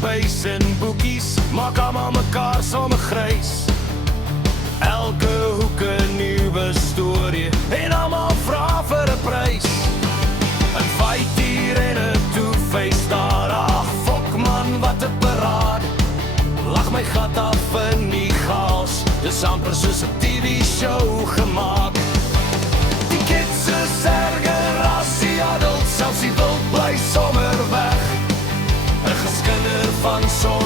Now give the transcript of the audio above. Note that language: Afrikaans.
buis en boekies maak almal mekaar sommer grys. Elke hoek 'n nuwe storie en almal vra vir 'n prys. 'n Fight hier en 'n two-face daar, ag fok man, wat 'n parade. Lag my gat af in die chaos, dis amper soos 'n TV-show gemaak. Die kids is erger as die adults, selfs die wild bly sommer weg. 'n geskinder van son